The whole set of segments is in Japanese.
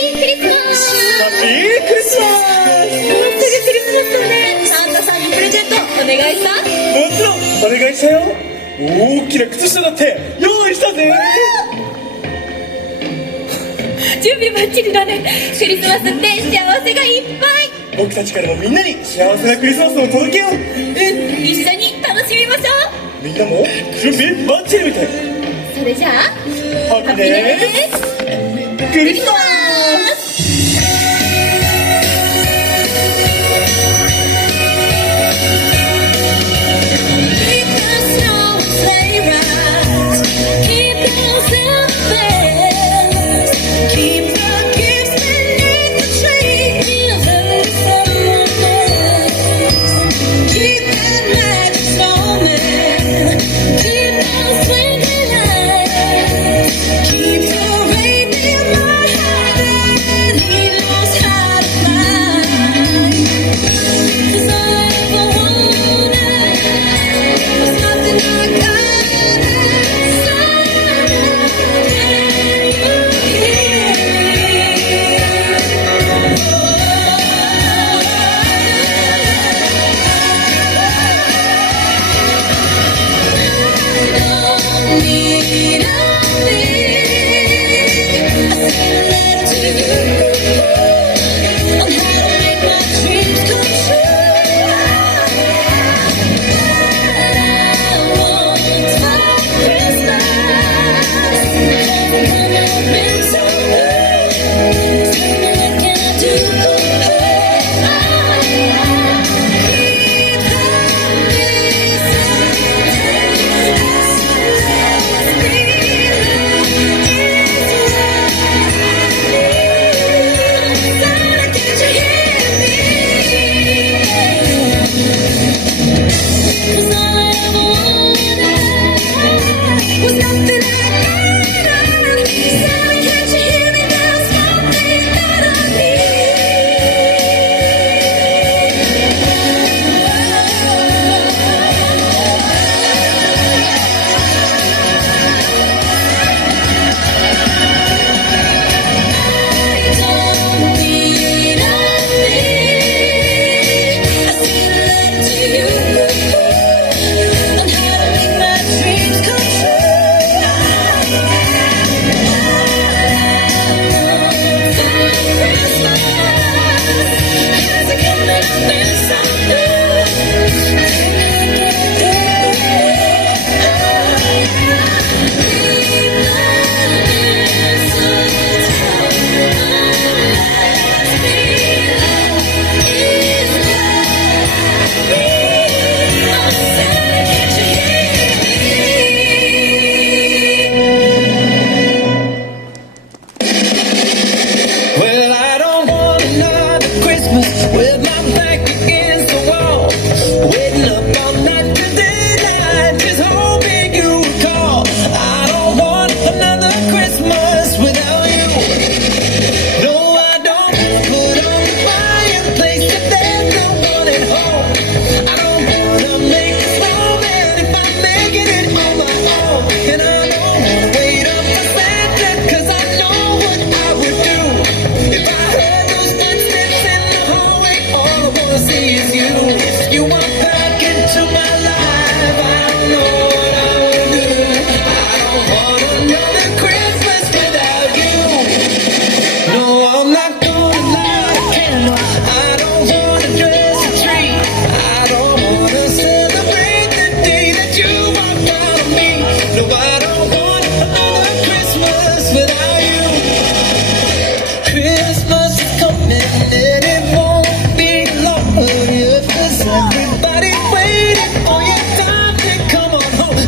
クリスマス。ハッピークリスマもうすぐクリスマスだね。サンタさんにプレゼントお願いした。スもちろんお願いしたよ。大きな靴下だって用意したぜ。準備バッチリだね。クリスマスって幸せがいっぱい。僕たちからもみんなに幸せなクリスマスを届けよう。一緒に楽しみましょみんなも準備バッチリみたい。う。それじゃあハッピーネスクリスマス。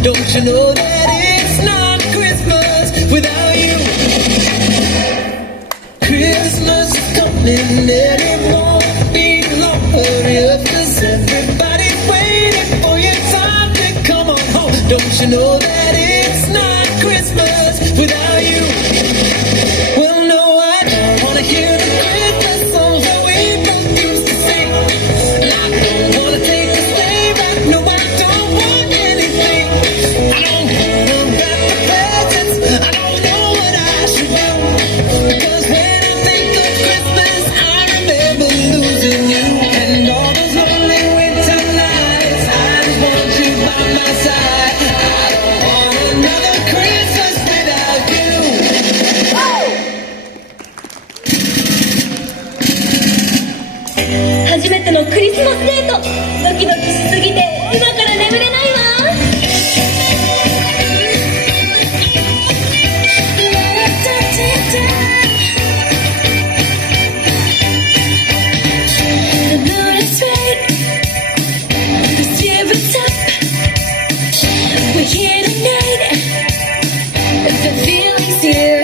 Don't you know that it's not Christmas without you? Christmas is coming and it won't be long. Hurry up, 'cause everybody's waiting for your time to come on home. Don't you know that it's not Christmas without you? Well, no, I don't wanna hear the Christmas songs that we both used to sing. And I don't wanna take a sleigh ride. No, I don't want anything. I don't wanna wrap the presents. I don't know what I should do. Because when I think リスマスデート、ドキドキしすぎて今から眠れないわ。The moon is red, this year it's up. We're here tonight, the feeling's here.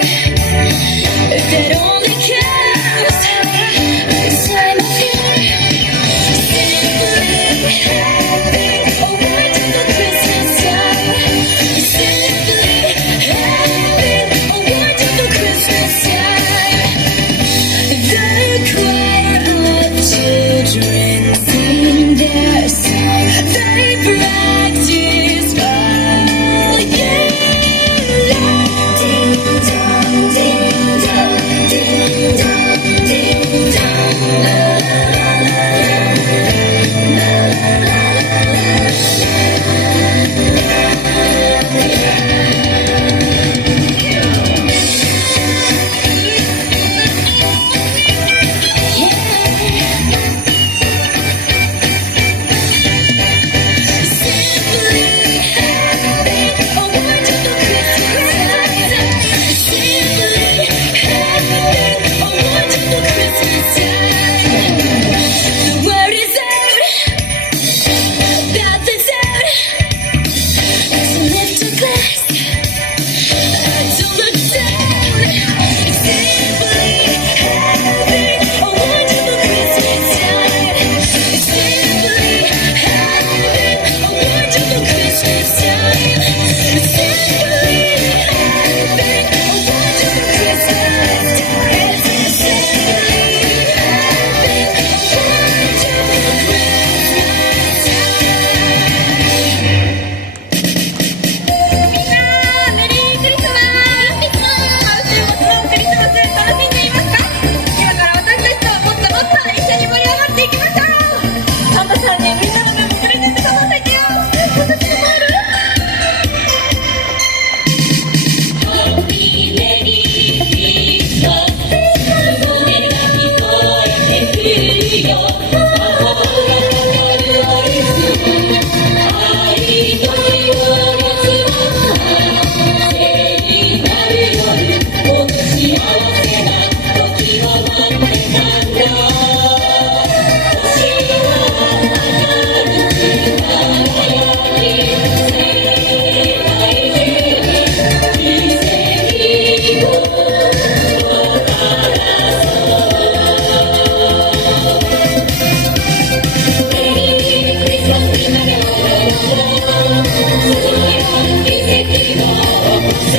That only comes this time of year. Simply having a wonderful Christmas time. Simply having a wonderful Christmas time. The choir of children sing their song. They practice all year long. Ding dong, ding dong, ding dong, ding dong. La la la la la la Simply having a wonderful Christmas time. Simply having a wonderful Christmas time. The word is out about the town. So lift a glass, don't look down. Simply having a wonderful Christmas time. Simply having a wonderful Christmas time. Simply having a wonderful Christmas time. Simply having a wonderful Christmas time. みんなメリークリスマス。週末のクリスマス楽しんでいますか？今から私たちともっともっと一緒に盛り上がっていきましょう。サンタさんにみんなの分もプレゼント頼んでいくよ。私もある。Happy Merry Christmas。声が聞こえてくるよ。パワーがかかるアイス。愛というやつは聖になる夜。もっと幸せな時を待ってたんだ。星は明るく輝き、世界中に奇跡をもたらそう。メリークリスマスみんなで踊ろう。その日は奇跡が起こす。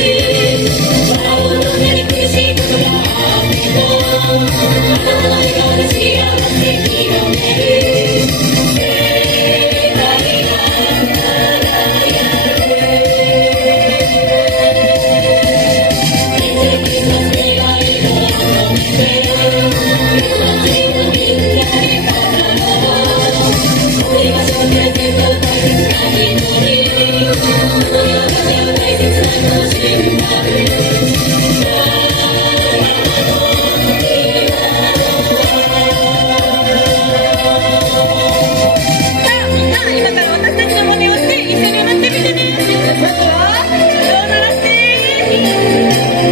どんなに苦しいことがあってもあなたの笑顔で幸せ広める。世界が輝く。クリスマス願いを込めてクリスマスツリーをみんなで飾ろう。贈りましょうプレゼント大切な祈り。この世の中で大切なのを知るため。みんな今から私たちの真似をして一緒に歌ってみてね。まずは手を鳴らして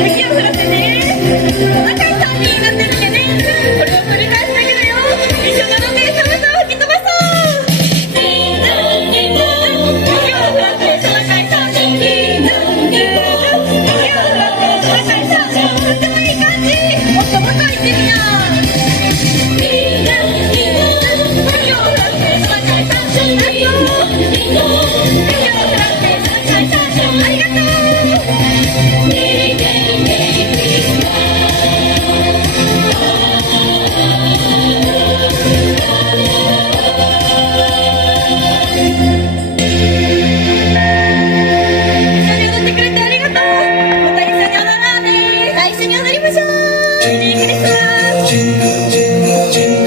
雪を降らせて仲いいさんになってみてね。これを繰り返すだけだよ。一緒に踊って寒さを吹き飛ばそう。ディンドンディンドン、雪を降らせトナカイさん。ディンドンディンドン、雪を降らせトナカイさん。とってもいい感じ。もっともっと言ってみよう。ディンドンディンドン、雪を降らせトナカイさん。ディンドンディンドン、雪を降らせトナカイさん。ありがとう。メリーメリーメリークリスマ一緒に踊ってくれてありがとう。また一緒に踊ろうね。一緒に踊りましょう。メリークリスマス。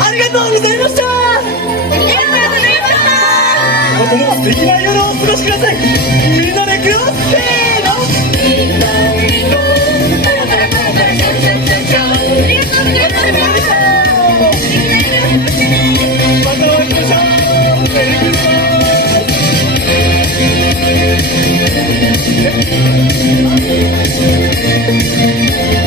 ありがとうございました。ありがとうございました。今後とも素敵な夜をお過ごしください。みんなで行くよ。せーの。パラパラパラパラシャンシャンシャンシャン。ありがとうございました。素敵な夜を過ごしてね。またお会いしましょう。メリークリスマス。